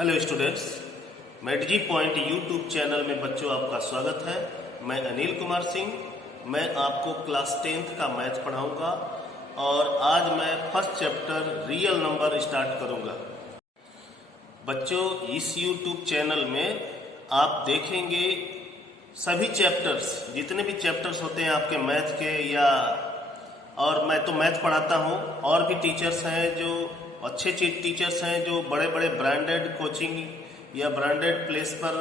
Hello students, मेडजी point YouTube channel में बच्चों आपका स्वागत है। मैं अनिल कुमार सिंह। मैं आपको क्लास 10th का मैथ पढ़ाऊंगा और आज मैं first chapter real number start करूंगा। बच्चों, इस यूट्यूब चैनल में आप देखेंगे सभी चैप्टर्स, जितने भी चैप्टर्स होते हैं आपके मैथ के और मैं तो मैथ पढ़ाता हूँ और भी टीचर्स हैं जो अच्छे टीचर्स हैं जो बड़े बड़े ब्रांडेड कोचिंग या ब्रांडेड प्लेस पर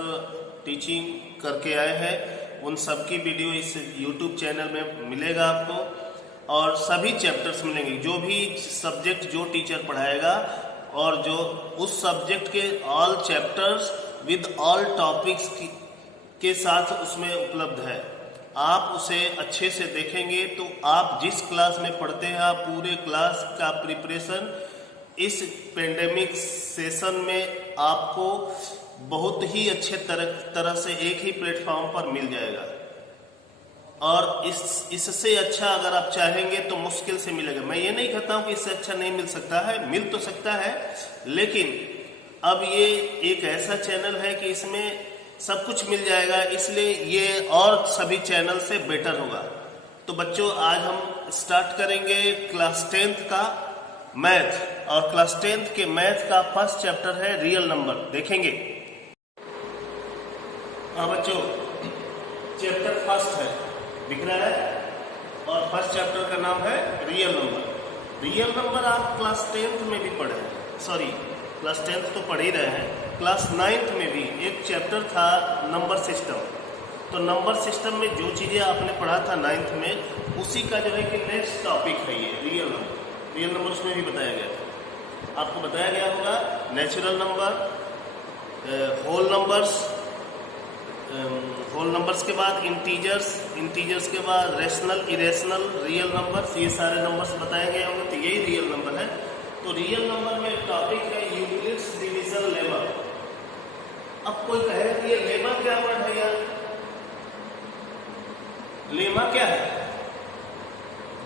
टीचिंग करके आए हैं। उन सब की वीडियो इस यूट्यूब चैनल में मिलेगा आपको और सभी चैप्टर्स मिलेंगे। जो भी सब्जेक्ट जो टीचर पढ़ाएगा और जो उस सब्जेक्ट के all chapters with all topics के साथ उसमें उपलब्ध है। आप उसे अच्छे से देखेंगे तो आप जिस क्लास में पढ़ते हैं आप पूरे क्लास का प्रिपरेशन इस पेंडेमिक सेशन में आपको बहुत ही अच्छे तरह से एक ही प्लेटफॉर्म पर मिल जाएगा और इससे अच्छा अगर आप चाहेंगे तो मुश्किल से मिलेगा। मैं ये नहीं कहता हूँ कि इससे अच्छा नहीं मिल सकता है, मिल तो सकता है, लेकिन अब ये एक ऐसा चैनल है कि इसमें सब कुछ मिल जाएगा, इसलिए ये और सभी चैनल से बेटर होगा। तो बच्चों, आज हम स्टार्ट करेंगे क्लास 10th का मैथ और क्लास 10th के मैथ का फर्स्ट चैप्टर है रियल नंबर। देखेंगे। हाँ बच्चों, चैप्टर फर्स्ट है, दिख रहा है, और फर्स्ट चैप्टर का नाम है रियल नंबर। रियल नंबर आप क्लास 10th में भी पढ़े हैं, सॉरी क्लास 10th तो पढ़ ही रहे हैं। क्लास 9th में भी एक चैप्टर था नंबर सिस्टम। तो नंबर सिस्टम में जो चीज़ें आपने पढ़ा था 9th में, उसी का जो है कि नेक्स्ट टॉपिक है ये रियल नंबर। रियल नंबर उसमें भी बताया गया था, आपको बताया गया होगा नेचुरल नंबर, होल नंबर्स के बाद इंटीजर्स के बाद रेशनल, इरेशनल, रियल नंबर्स, ये सारे नंबर्स बताए गए होंगे। तो यही रियल नंबर है। तो रियल नंबर में टॉपिक है यूक्लिड्स डिवीजन लेमा। अब कोई कहे कि ये लेमा क्या वर्ड है यार? लेमा क्या है?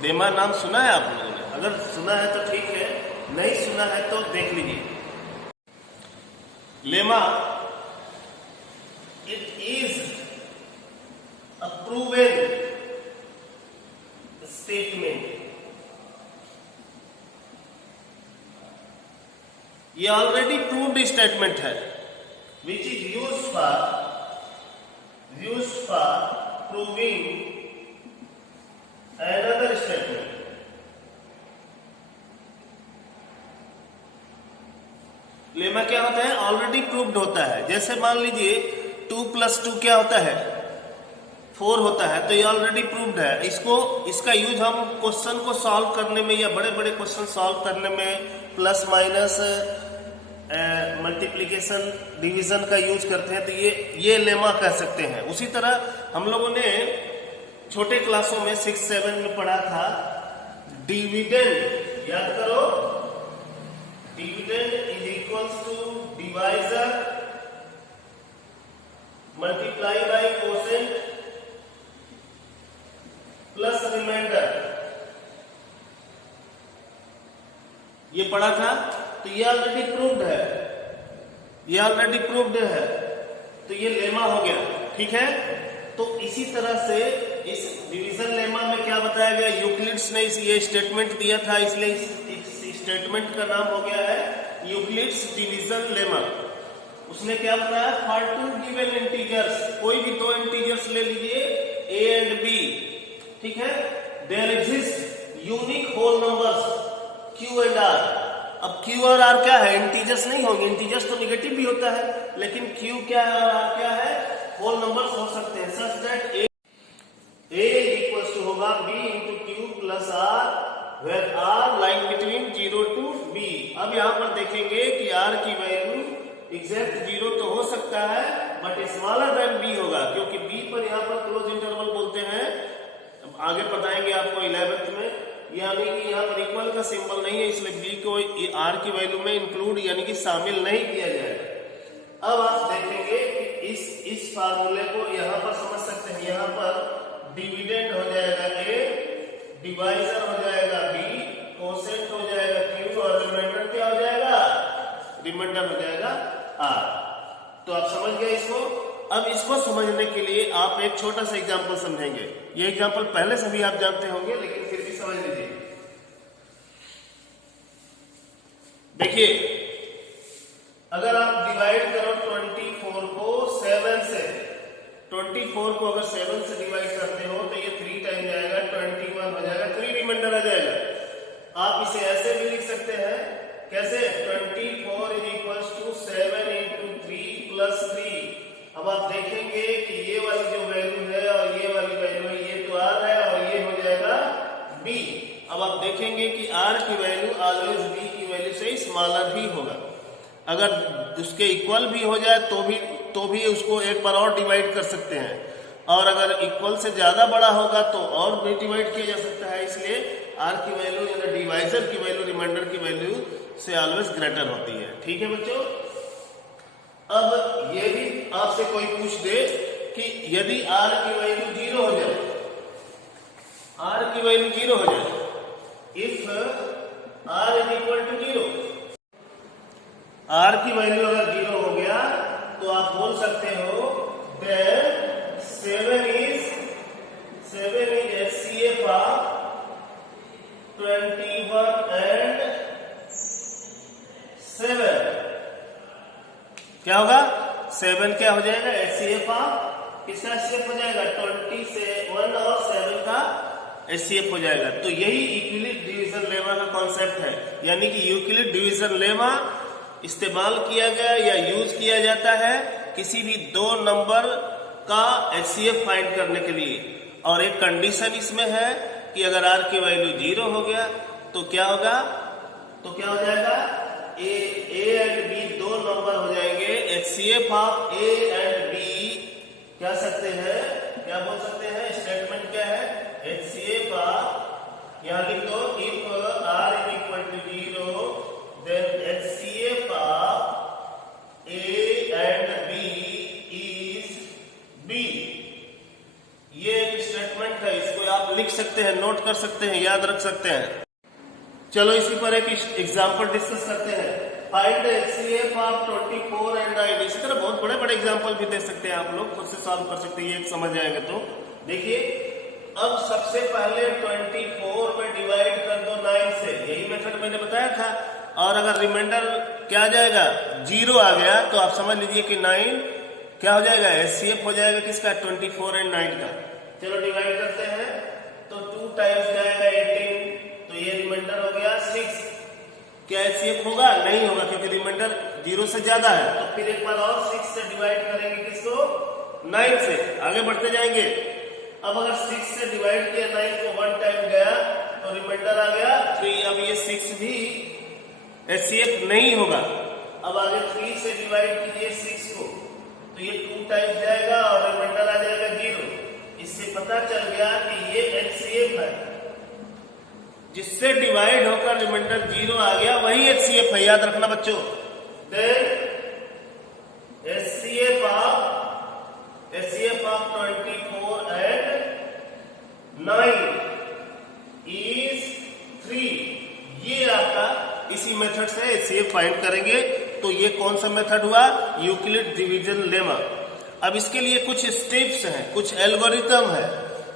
लेमा नाम सुना है आप लोगों ने? अगर सुना है तो ठीक है, नहीं सुना है तो देख लीजिए। Lemma, it is a proven statement. ये ऑलरेडी प्रूव्ड स्टेटमेंट है which is used for proving another statement. Lemma क्या होता है? ऑलरेडी प्रूव्ड होता है। जैसे मान लीजिए 2 + 2 क्या होता है? 4 होता है, तो ये ऑलरेडी प्रूव्ड है। इसका यूज हम क्वेश्चन को सॉल्व करने में या बड़े बड़े क्वेश्चन सॉल्व करने में, प्लस माइनस, मल्टीप्लिकेशन, डिवीजन का यूज करते हैं। तो ये लेमा कह सकते हैं। उसी तरह हम लोगों ने छोटे क्लासों में 6-7 में पढ़ा था डिविडेंड। याद करो, dividend is equals to divisor multiply by quotient plus remainder. ये पढ़ा था। तो ये ऑलरेडी प्रूव्ड है, तो ये लेमा हो गया। ठीक है। तो इसी तरह से इस डिवीजन लेमा में क्या बताया गया? यूक्लिड्स ने ये स्टेटमेंट दिया था, इसलिए इस स्टेटमेंट का नाम हो गया है यूक्लिड्स डिवीजन लेमा। उसने क्या बताया? फॉर 2 गिवन इंटीजर्स, कोई भी 2 इंटीजर्स ले लीजिए a एंड b, ठीक है, there exist unique whole numbers q and r। अब q और r क्या है? इंटीजर्स नहीं होंगे, इंटीजर्स तो निगेटिव भी होता है, लेकिन q क्या है और r क्या है? होल नंबर्स हो सकते हैं। Such that a equals to होगा b into q plus r, where r like between 0 to b। अब यहाँ पर देखेंगे कि r की वैल्यू एग्जैक्ट 0 तो हो सकता है, बट स्मॉलर देन b होगा, क्योंकि b पर यहाँ पर क्लोज इंटरवल बोलते हैं। आगे बताएंगे आपको 11th में, यानी कि यहाँ पर इक्वल का सिंबल नहीं है, इसलिए b को r की वैल्यू में इंक्लूड यानी कि शामिल नहीं किया जाएगा। अब आप देखेंगे कि इस फार्मूले को यहाँ पर समझ सकते हैं। यहाँ पर डिविडेंड हो जाएगा a, डिवाइजर हो जाएगा b, कोसेंट हो जाएगा q और रिमाइंडर क्या हो जाएगा? रिमाइंडर हो जाएगा आर। तो आप समझ गए इसको। अब इसको समझने के लिए आप एक छोटा सा एग्जाम्पल समझेंगे। ये एग्जाम्पल पहले से भी आप जानते होंगे, लेकिन फिर भी समझ लीजिए। देखिए, अगर आप डिवाइड करो 24 को 7 से, 24 को अगर 7 से डिवाइड करते हो तो ये 3 टाइम जाएगा, 21 हो जाएगा, 3 रिमाइंडर आ जाएगा। आप इसे ऐसे भी लिख सकते हैं, कैसे? 24 is equals to 7 into 3 plus 3। अब आप देखेंगे कि ये वाली जो वैल्यू है और ये वाली वैल्यू है, ये तो आर है और ये हो जाएगा बी। अब आप देखेंगे कि आर की वैल्यू ऑलवेज बी की वैल्यू से स्मॉलर ही होगा। अगर उसके इक्वल भी हो जाए तो भी उसको एक बार और डिवाइड कर सकते हैं, और अगर इक्वल से ज्यादा बड़ा होगा तो और भी डिवाइड किया जा सकता है। इसलिए आर की वैल्यू यानी डिवाइजर की वैल्यू रिमाइंडर की वैल्यू से ऑलवेज ग्रेटर होती है। ठीक है बच्चों। अब ये भी आपसे कोई पूछ दे कि यदि आर की वैल्यू 0 हो जाए, आर की वैल्यू 0 हो जाए, if r is equal to 0, r की वैल्यू अगर 0 हो गया तो आप बोल सकते हो then 7 is HCF of 21 and 7। क्या होगा? 7 क्या हो जाएगा? HCF ऑफ, किसका HCF हो जाएगा? 20 से 1 और 7 का HCF हो जाएगा। तो यही यूक्लिड डिवीजन लेमा का कॉन्सेप्ट है, यानी कि यूक्लिड डिवीजन लेमा इस्तेमाल किया गया या यूज किया जाता है किसी भी दो नंबर का HCF फाइंड करने के लिए। और एक कंडीशन इसमें है कि अगर R की वैल्यू 0 हो गया तो क्या होगा? तो क्या हो जाएगा? A एंड B दो नंबर हो जाएंगे। HCF of A and B क्या सकते हैं, क्या बोल सकते हैं? स्टेटमेंट क्या है? HCF ऑफ, यहां लिख दो, if R is equal to 0 then HCF of A and B is B। ये एक स्टेटमेंट है, इसको आप लिख सकते हैं, नोट कर सकते हैं, याद रख सकते हैं। चलो इसी पर एक एग्जांपल डिस्कस करते हैं। Find HCF of 24 and 9। इसी तरह बहुत बड़े बड़े एग्जांपल भी दे सकते हैं, आप लोग खुद से सॉल्व कर सकते हैं, ये समझ जाएंगे। तो देखिए, अब सबसे पहले 24 में डिवाइड कर दो 9 से, यही मेथड मैंने बताया था। और अगर रिमाइंडर क्या आ जाएगा? 0 आ गया तो आप समझ लीजिए कि 9 क्या हो जाएगा? HCF हो जाएगा किसका? 24 एंड 9 का। चलो डिवाइड करते हैं तो 2 टाइम्स जाएगा 18, तो ये रिमाइंडर हो गया 6। क्या HCF होगा? नहीं होगा, क्योंकि रिमाइंडर 0 से ज्यादा है। तो फिर एक बार और 6 से डिवाइड करेंगे, किसको? 9 से। आगे बढ़ते जाएंगे। अब अगर 6 से डिवाइड किया 9 को 1 टाइम गया तो रिमाइंडर आ गया 3। अब ये 6 भी HCF नहीं होगा। अब आगे 3 से डिवाइड कीजिए 6 को, तो ये 2 टाइम्स जाएगा और रिमाइंडर आ जाएगा 0। इससे पता चल गया कि ये HCF है। जिससे डिवाइड होकर रिमाइंडर 0 आ गया वही HCF है, याद रखना बच्चों। Then HCF of 24 and 9 is 3। ये आपका इसी मेथड से HCF फाइंड करेंगे। तो ये कौन सा मेथड हुआ? Euclid division lemma. अब इसके लिए कुछ स्टेप्स हैं, कुछ एल्गोरिथम है।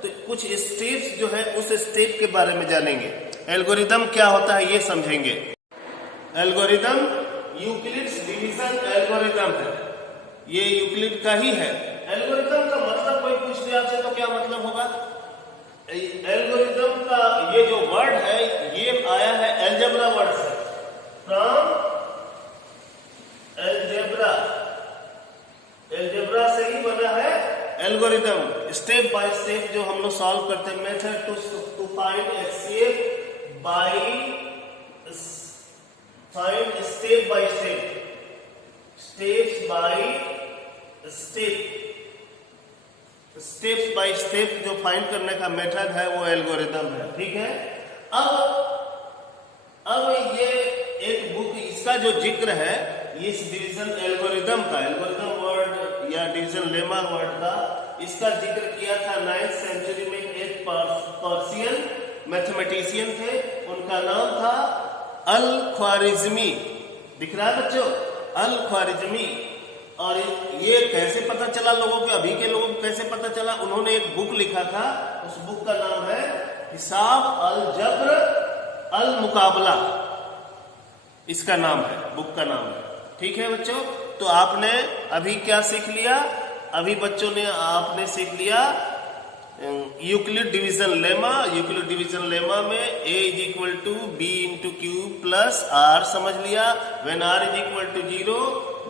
तो कुछ स्टेप्स जो है उस स्टेप के बारे में जानेंगे। एल्गोरिथम क्या होता है ये समझेंगे। एल्गोरिथम यूक्लिड डिवीजन एल्गोरिथम है, ये यूक्लिड का ही है। एल्गोरिथम का मतलब कोई पूछ दे आपसे तो क्या मतलब होगा? एल्गोरिथम का ये जो वर्ड है ये आया है एल्जेब्रा वर्ड से, फ्रॉम एल्जेब्रा। एल्जेब्रा से ही बना है एल्गोरिथम। स्टेप बाय स्टेप जो हम लोग सॉल्व करते हैं, method to find HCF by find step by step, steps by steps by step जो फाइंड करने का मेथड है वो एल्गोरिथम है। ठीक है। अब ये एक बुक, इसका जो जिक्र है ये इस डिवीजन एल्गोरिथम का, एल्गोरिथम वर्ड या डिवीजन लेमा वर्ड का, इसका जिक्र किया था 9th सेंचुरी में। एक पर्शियन मैथमेटिशियन थे, उनका नाम था अल ख्वारिज़मी। दिख रहा है बच्चों? अल ख्वारिज़मी। और ये कैसे पता चला लोगों को, अभी के लोगों को कैसे पता चला? उन्होंने एक बुक लिखा था, उस बुक का नाम है हिसाब अल जब्र अल मुकाबला, इसका नाम है, बुक का नाम है। ठीक है बच्चों, तो आपने अभी क्या सीख लिया? अभी बच्चों ने आपने सीख लिया Euclid division lemma. Euclid division lemma में a is equal to b into q plus r, समझ लिया। When r is equal to 0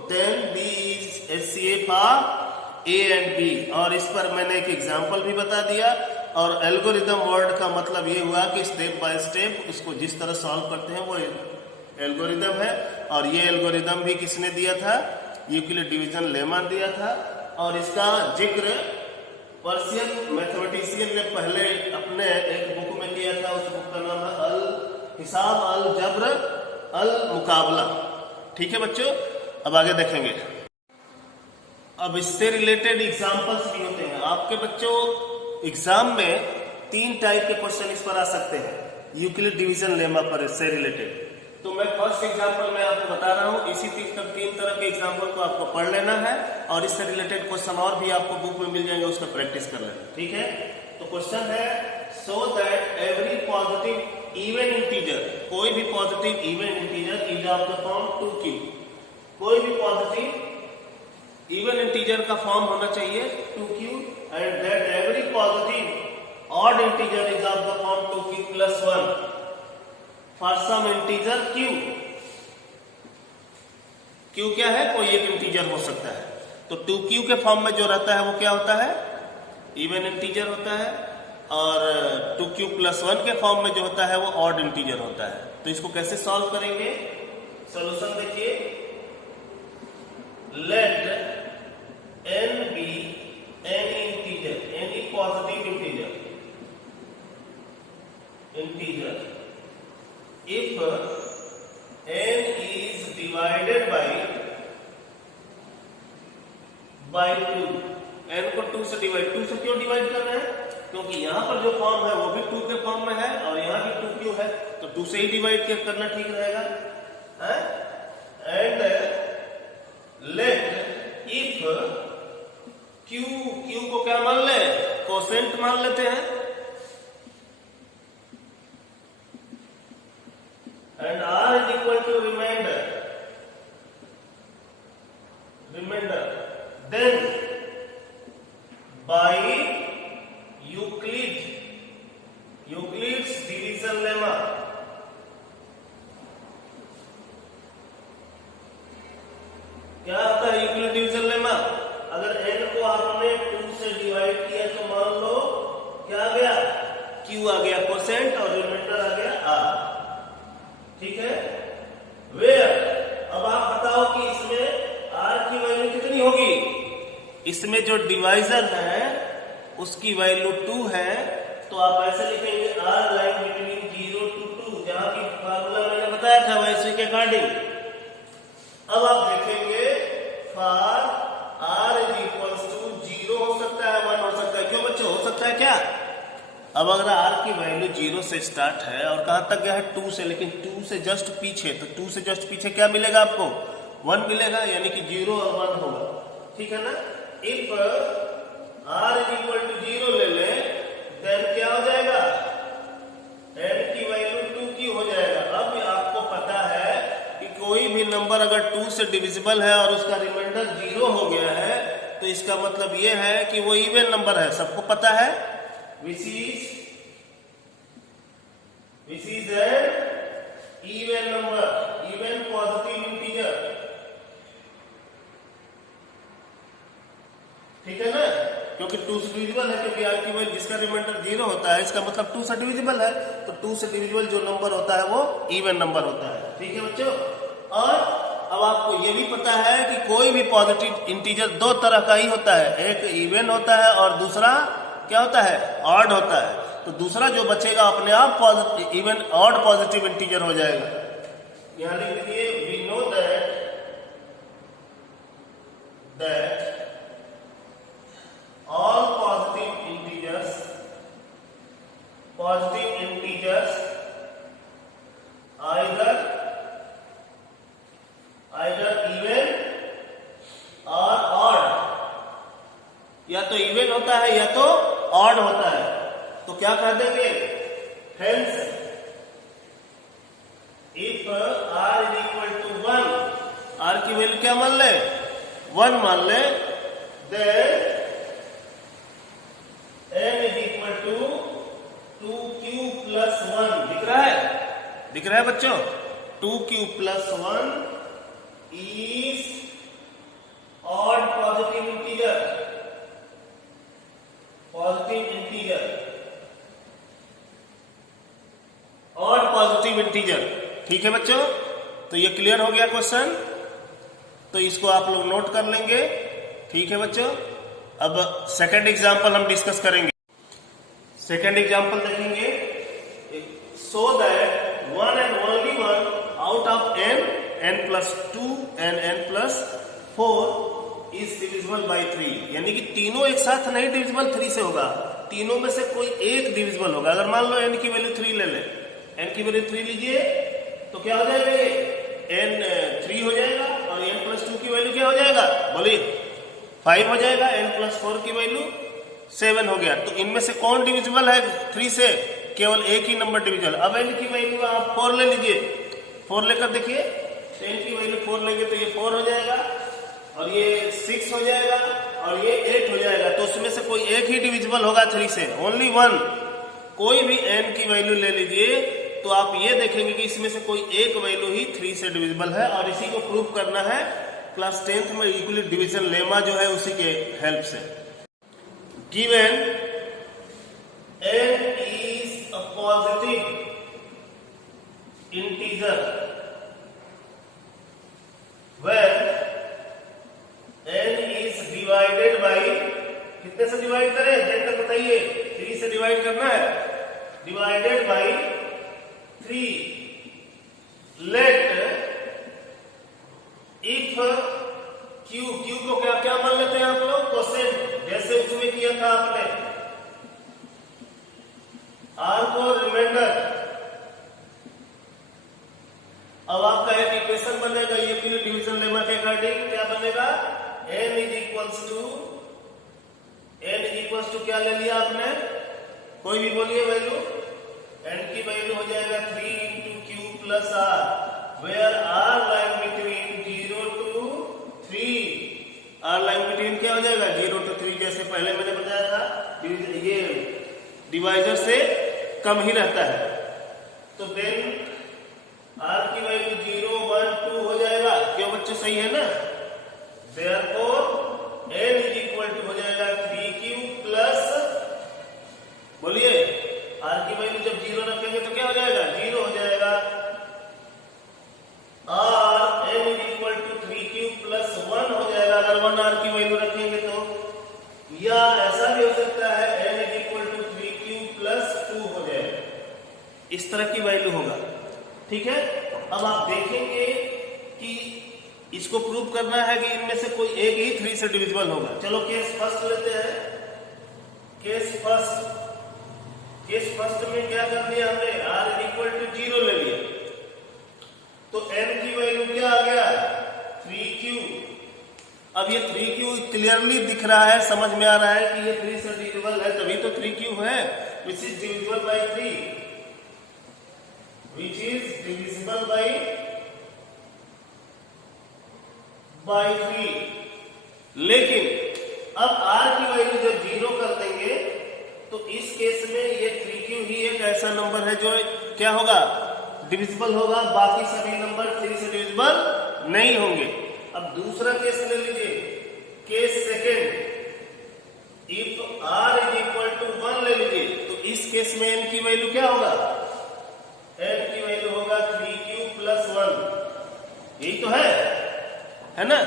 then b is HCF of a and b। और इस पर मैंने एक एग्जांपल भी बता दिया। और एल्गोरिदम वर्ड का मतलब ये हुआ कि स्टेप बाय स्टेप उसको जिस तरह सॉल्व करते हैं वो एल्गोरिदम है। और ये एल्गोरिदम भी किसने दिया था? यूक्लिड डिवीजन लेमा दिया था। और इसका जिक्र पर्शियन मैथमेटिशियन ने पहले अपने एक बुक में किया था, उस बुक का नाम है अल हिसाब अल जब्र अल मुकाबला। ठीक है बच्चों, अब आगे देखेंगे। अब इससे रिलेटेड एग्जांपल्स भी होते हैं आपके बच्चों। एग्जाम में 3 टाइप के क्वेश्चन इस पर आ सकते हैं यूक्लिड डिवीजन लेमा पर, इससे रिलेटेड। तो मैं फर्स्ट एग्जांपल में आपको बता रहा हूं। इसी 3 तरह के एग्जांपल को आपको पढ़ लेना है और इससे रिलेटेड क्वेश्चन और भी आपको बुक में मिल जाएंगे, उसका प्रैक्टिस कर लेना। ठीक है, तो क्वेश्चन है so that every positive even integer, कोई भी positive even integer is of the form 2q। कोई भी पॉजिटिव इवन इंटीजर का फॉर्म होना चाहिए 2q, and that every positive odd integer is of the form 2q plus 1 for some integer q। q क्या है? कोई एक इंटीजर हो सकता है। तो 2q के फॉर्म में जो रहता है वो क्या होता है? इवन इंटीजर होता है। और 2q प्लस 1 के फॉर्म में जो होता है वो ऑड इंटीजर होता है। तो इसको कैसे सॉल्व करेंगे? सॉल्यूशन देखिए, let n be any integer, any positive integer if n is divided by 2, n को 2 से डिवाइड, 2 से क्यों डिवाइड कर रहे हैं? क्योंकि यहां पर जो फॉर्म है वो भी 2 के फॉर्म में है और यहां भी 2q है, तो 2 से ही डिवाइड करना ठीक रहेगा। एंड लेट इफ q को क्या मान ले? कोसेंट मान लेते हैं। And r is equal to remainder, then by Euclid's division lemma, क्या होता है यूक्लिड डिवीजन लेमा? अगर n को आपने 2 से डिवाइड किया तो मान लो क्या आ गया? q आ गया कोसेंट और रिमाइंडर आ गया r। ठीक है, वेयर, अब आप बताओ कि इसमें r की वैल्यू कितनी होगी? इसमें जो डिवाइजर है उसकी वैल्यू 2 है, तो आप ऐसे लिखेंगे r लाइन बिटवीन 0 to 2, जहां की फार्मूला मैंने बताया था वैसे के अकॉर्डिंग। अब आप देखेंगे for r is equals to 0 हो सकता है, 1 हो सकता है। क्यों बच्चों, हो सकता है क्या? अब अगर r की वैल्यू 0 से स्टार्ट है और कहां तक गया है? 2 से, लेकिन 2 से जस्ट पीछे, तो 2 से जस्ट पीछे क्या मिलेगा आपको? 1 मिलेगा, यानी कि 0 और 1 होगा। ठीक है ना? If r is equal to 0 ले ले, देन क्या हो जाएगा? n की वैल्यू 2q हो जाएगा। अब आपको पता है कि कोई भी नंबर अगर 2 से डिविजिबल है और उसका रिमाइंडर 0 हो गया है, तो इसका मतलब यह है कि वो इवन नंबर है। सबको पता है which is an even number, even positive integer। ठीक है ना? क्योंकि 2 से डिविजिबल है, क्योंकि r की वैल्यू जिसका रिमाइंडर 0 होता है, इसका मतलब 2 से डिविजिबल है, तो 2 से डिविजिबल जो नंबर होता है वो इवन नंबर होता है। ठीक है बच्चों, और अब आपको ये भी पता है कि कोई भी पॉजिटिव इंटीजर 2 तरह का ही होता है, एक इवन होता है और दूसरा क्या होता है? ऑड होता है। तो दूसरा जो बचेगा अपने आप positive even odd positive integer हो जाएगा। यहां लिख लीजिए, we know that all positive integers either even odd होता है, तो क्या कह देंगे, hence if r is equal to 1, r की वैल्यू क्या मान ले, 1 मान ले, then n is equal to 2q plus 1, दिख रहा है, दिख रहा है बच्चों, 2q plus 1 is odd positive integer, positive integer, odd positive integer. ठीक है बच्चों, तो ये क्लियर हो गया क्वेश्चन, तो इसको आप लोग नोट कर लेंगे। ठीक है बच्चों, अब सेकंड एग्जांपल हम डिस्कस करेंगे। सेकंड एग्जांपल देखेंगे, so that one and only one out of n plus 2 and n plus 4 is divisible by 3, यानी कि तीनों एक साथ नहीं डिविजिबल 3 से होगा, तीनों में से कोई एक डिविजिबल होगा। अगर मान लो n की वैल्यू 3 ले ले, n की वैल्यू 3 लीजिए, तो क्या हो जाएगा, ये n 3 हो जाएगा, और n प्लस 2 की वैल्यू क्या हो जाएगा, बोलिए 5 हो जाएगा, n प्लस 4 की वैल्यू 7 हो गया। तो इनमें से कौन डिविजिबल है 3 से, केवल एक ही नंबर डिविजिबल। अब n की वैल्यू आप 4 ले लीजिए, 4 लेकर देखिए, n की वैल्यू 4 लेंगे तो ये 4 हो जाएगा, और ये 6 हो जाएगा, और ये 8 हो जाएगा। तो उसमें से कोई एक ही डिविजिबल होगा 3 से, ओनली वन। कोई भी n की वैल्यू ले लीजिए, तो आप ये देखेंगे कि इसमें से कोई एक वैल्यू ही 3 से डिविजिबल है, और इसी को प्रूव करना है क्लास 10th में यूक्लिड डिवीजन लेमा जो है उसी के हेल्प से। Given n is a positive integer when n is divided by, कितने से डिवाइड करें देखकर बताइए, 3 से डिवाइड करना है, divided by 3, let if q को क्या क्या मान लेते हैं आप लोग, कोसेंट, जैसे उसमें किया था आपने, r को रिमाइंडर। अब आपका एक इक्वेशन बनेगा यूक्लिड डिवीजन लेमा के अकॉर्डिंग, क्या बनेगा, n इज इक्वल्स टू क्या ले लिया आपने, कोई भी बोलिए वैल्यू, n की वैल्यू हो जाएगा 3 into q plus r, where r line between 0 to 3, r line between क्या हो जाएगा 0 to 3, जैसे पहले मैंने बताया था, ये डिवाइजर से कम ही रहता है। तो देन r की वैल्यू 0, 1, 2 हो जाएगा, क्यों बच्चों सही है ना, therefore n is equal to हो जाएगा 3q प्लस, बोलिए r की वैल्यू जब 0 रखेंगे तो क्या हो जाएगा, 0 हो जाएगा, और n is equal to 3q plus 1 हो जाएगा अगर 1r की वैल्यू रखेंगे तो, या ऐसा भी हो सकता है n is equal to 3q plus 2 हो जाएगा, इस तरह की वैल्यू होगा। ठीक है, अब आप देखेंगे कि इसको प्रूव करना है कि इनमें से कोई एक ही 3 से डिविजिबल होगा। चलो केस फर्स्ट लेते हैं, केस फर्स्ट में क्या कर दिया हमने, r इक्वल टू 0 ले लिया, तो n की वैल्यू क्या आ गया, 3q। अब ये 3q क्लियरली दिख रहा है, समझ में आ रहा है कि ये 3 से डिविजिबल है, तभी तो 3q है, which is divisible by 3, which is divisible by 3। लेकिन अब r की वैल्यू जब 0 कर देंगे तो इस केस में ये 3q ही एक ऐसा नंबर है जो क्या होगा, डिविजिबल होगा, बाकी सभी नंबर 3 से डिविजिबल नहीं होंगे। अब दूसरा केस ले लीजिए, case second, if r is equal to 1 ले लीजिए, तो इस केस में n की वैल्यू क्या होगा, n की वैल्यू होगा 3q प्लस 1, यही तो है ना।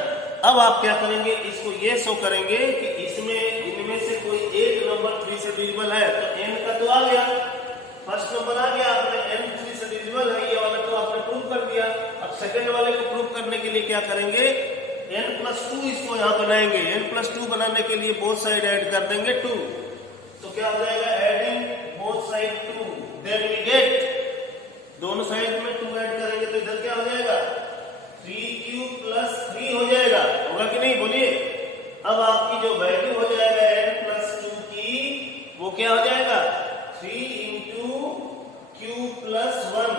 अब आप क्या करेंगे, इसको ये शो करेंगे कि इसमें इनमें से कोई एक नंबर 3 से डिविजिबल है, तो n का तो आ गया, फर्स्ट नंबर आ गया, आपने n 3 से डिविजिबल है, ये वाला तो आपने प्रूव कर दिया। अब सेकंड वाले को प्रूव करने के लिए क्या करेंगे, n प्लस 2 इसको यहाँ बनाएंगे, n प्लस 2 बनाने के लिए बोथ साइड ऐड कर देंगे 2, तो क्या हो जाएगा, adding both side 2, then we get, दोनों साइड में 2 ऐड करेंगे तो इधर क्या हो जाएगा, 3q प्लस 3 हो जाएगा, होगा कि नहीं बोलिए। अब आपकी जो वैल्यू हो जाएगा n प्लस 2 की, वो क्या हो जाएगा 3 इंटू क्यू प्लस 1।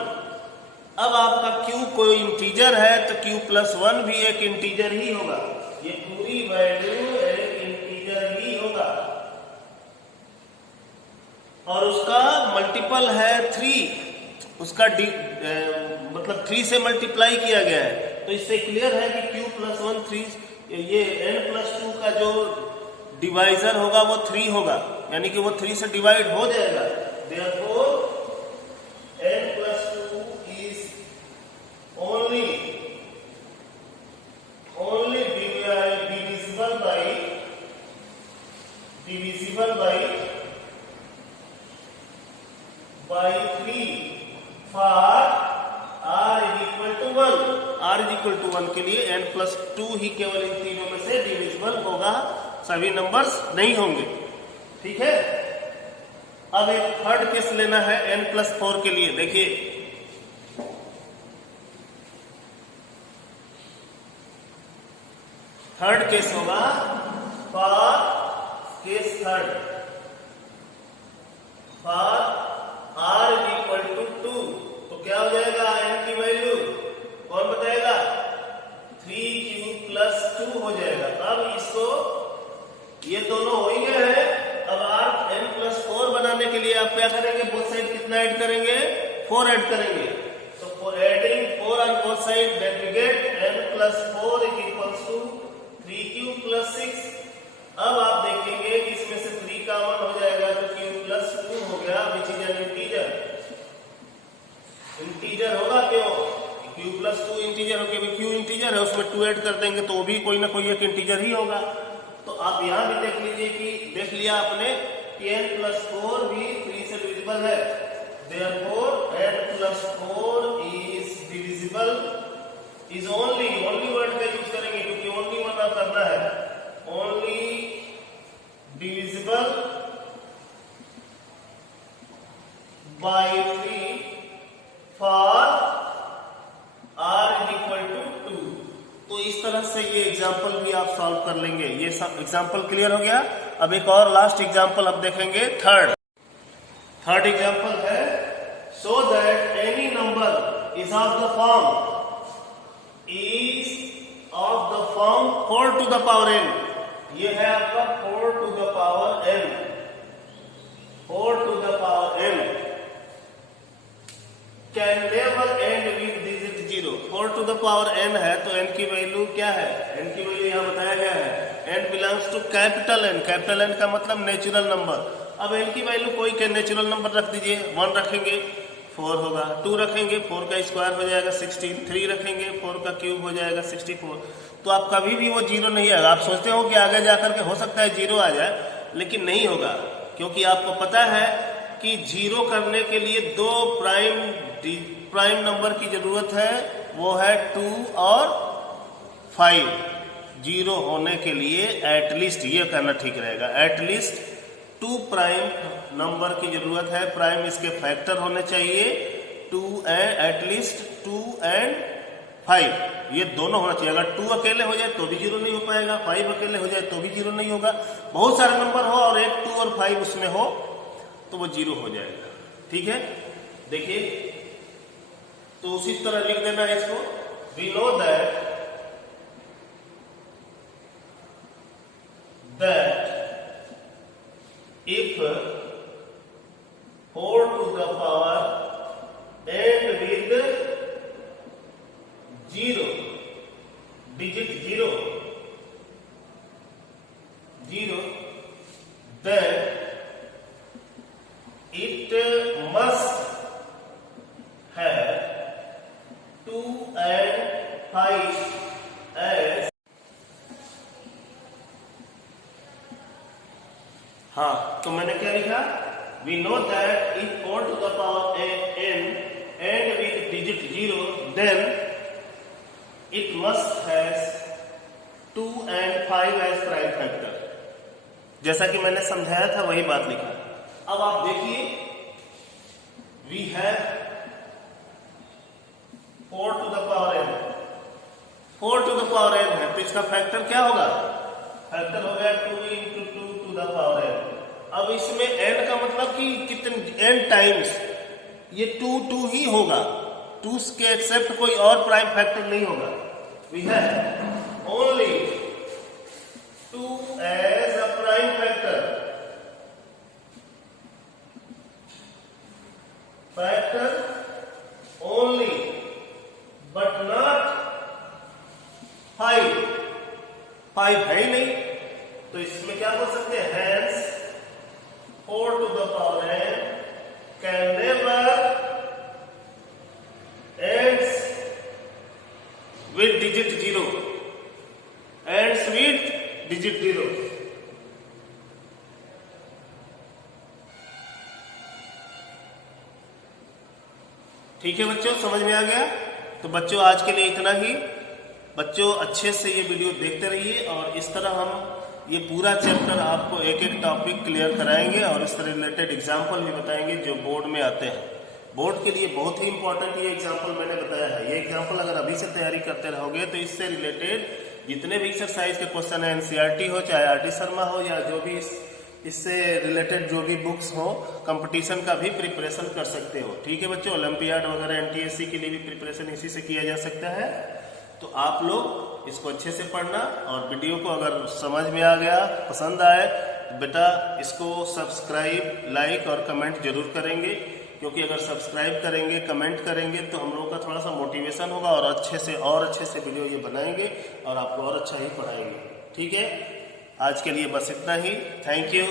अब आपका क्यू कोई इंटीजर है तो क्यू प्लस 1 भी एक इंटीजर ही होगा, ये पूरी वैल्यू एक इंटीजर ही होगा और उसका मल्टीपल है 3, उसका मतलब 3 से मल्टीप्लाई किया गया है। तो इससे क्लियर है कि क्यू प्लस 1 3, ये n प्लस 2 का जो डिवाइजर होगा वो 3 होगा, यानी कि वो 3 से डिवाइड हो जाएगा। Therefore n plus 2 is only divisible by 3 for r is equal to 1। r is equal to 1 के लिए n plus 2 ही केवल इन तीनों में से डिविजिबल होगा, सभी नंबर्स नहीं होंगे। ठीक है, अब एक थर्ड केस लेना है n plus 4 के लिए। देखिए थर्ड केस होगा for case third, for r is equal to 2, तो क्या हो जाएगा n की वैल्यू कौन बताएगा 3q plus 2 हो जाएगा। अब इसको ये दोनों हो ही गए हैं, अब r n plus 4 बनाने के लिए आप क्या करेंगे, बोथ साइड कितना ऐड करेंगे 4 ऐड करेंगे। तो for adding 4 on both side that we get n plus 4 is equals to 3q plus 6। अब आप देखेंगे कि इसमें से 3 कॉमन हो जाएगा तो q plus 2 हो गया, which is an integer. Integer होगा क्यों, q plus 2 इंटीजर हो गया, q इंटीजर है उसमें 2 ऐड कर देंगे तो वो भी कोई ना कोई एक इंटीजर ही होगा। तो आप यहां भी देख लीजिए कि देख लिया आपने कि n plus 4 भी 3 से डिविजिबल है। Therefore n plus 4 is divisible, is only word का यूज करेंगे क्योंकि ओनली वन आप करना है, only divisible by 3 for r is equal to 2। तो इस तरह से ये एग्जाम्पल भी आप सॉल्व कर लेंगे। ये सब एग्जाम्पल क्लियर हो गया। अब एक और लास्ट एग्जाम्पल अब देखेंगे, थर्ड एग्जाम्पल है so that any number is of the form 4 to the power n। ये है आपका 4 to the power n, 4 to the power n can never and with digit 0। 4 to the power n है तो n की value क्या है, n की value यहां बताया गया है n belongs to capital N। Capital N का मतलब नेचुरल नंबर। अब n की वैल्यू कोई के नेचुरल नंबर रख दीजिए, 1 रखेंगे 4 होगा, 2 रखेंगे 4 का स्क्वायर हो जाएगा 16, 3 रखेंगे 4 का क्यूब हो जाएगा 64। तो आप कभी भी वो 0 नहीं आएगा। आप सोचते हो कि आगे जाकर के हो सकता है 0 आ जाए, लेकिन नहीं होगा, क्योंकि आपको पता है कि 0 करने के लिए 2 प्राइम नंबर की जरूरत है, वो है 2 और 5। 0 होने के लिए एटलीस्ट, ये कहना ठीक रहेगा, एटलीस्ट 2 प्राइम नंबर की जरूरत है। प्राइम इसके फैक्टर होने चाहिए, 2 एंड एटलीस्ट 2 एंड 5, ये दोनों होना चाहिए। अगर 2 अकेले हो जाए तो भी 0 नहीं हो पाएगा, 5 अकेले हो जाए तो भी 0 नहीं होगा। बहुत सारे नंबर हो और एक 2 और 5 उसमें हो तो वो 0 हो जाएगा। ठीक है, देखिए तो उसी तरह लिख देना है इसको। We know that if 4 to the power and with 0 digit 0 then it must have 2 and 5 as। हाँ, तो मैंने क्या लिखा, we know that if 4 to the power n and with digit 0 then it must has 2 and 5 as prime factor। जैसा कि मैंने समझाया था वही बात लिखा। अब आप देखिए we have 4 to the power n, 4 to the power n है तो इसका फैक्टर क्या होगा, फैक्टर हो गया 2 into 2 to the power n। अब इसमें n का मतलब कि कितने n टाइम्स, ये 2 ही होगा, 2 के एक्सेप्ट कोई और प्राइम फैक्टर नहीं होगा। We have only 2 as a prime factor, only but not 5 है ही नहीं, तो इसमें क्या बोल सकते हैं, hence 4 to the power n can never ends with digit 0, ends with digit 0। ठीक है बच्चों, समझ में आ गया? तो बच्चों आज के लिए इतना ही। बच्चों अच्छे से ये वीडियो देखते रहिए और इस तरह हम ये पूरा चैप्टर आपको एक एक टॉपिक क्लियर कराएंगे और इससे रिलेटेड एग्जाम्पल भी बताएंगे जो बोर्ड में आते हैं। बोर्ड के लिए बहुत ही इंपॉर्टेंट ये एग्जाम्पल मैंने बताया है। ये एग्जाम्पल अगर अभी से तैयारी करते रहोगे तो इससे रिलेटेड जितने भी एक्सरसाइज के क्वेश्चन है, एनसीईआरटी हो चाहे आरटी शर्मा हो या जो भी इससे रिलेटेड जो भी बुक्स हो, कंपटीशन का भी प्रिपरेशन कर सकते हो। ठीक है बच्चों, ओलंपियाड वगैरह एनटीएससी के लिए भी प्रिपरेशन इसी से किया जा सकता है। तो आप लोग इसको अच्छे से पढ़ना और वीडियो को अगर समझ में आ गया, पसंद आए तो बेटा इसको सब्सक्राइब, लाइक और कमेंट जरूर करेंगे, क्योंकि अगर सब्सक्राइब करेंगे, कमेंट करेंगे तो हम लोगों का थोड़ा सा मोटिवेशन होगा और अच्छे से वीडियो ये बनाएंगे और आपको और अच्छा ही पढ़ाएंगे। ठीक है, आज के लिए बस इतना ही। Thank you.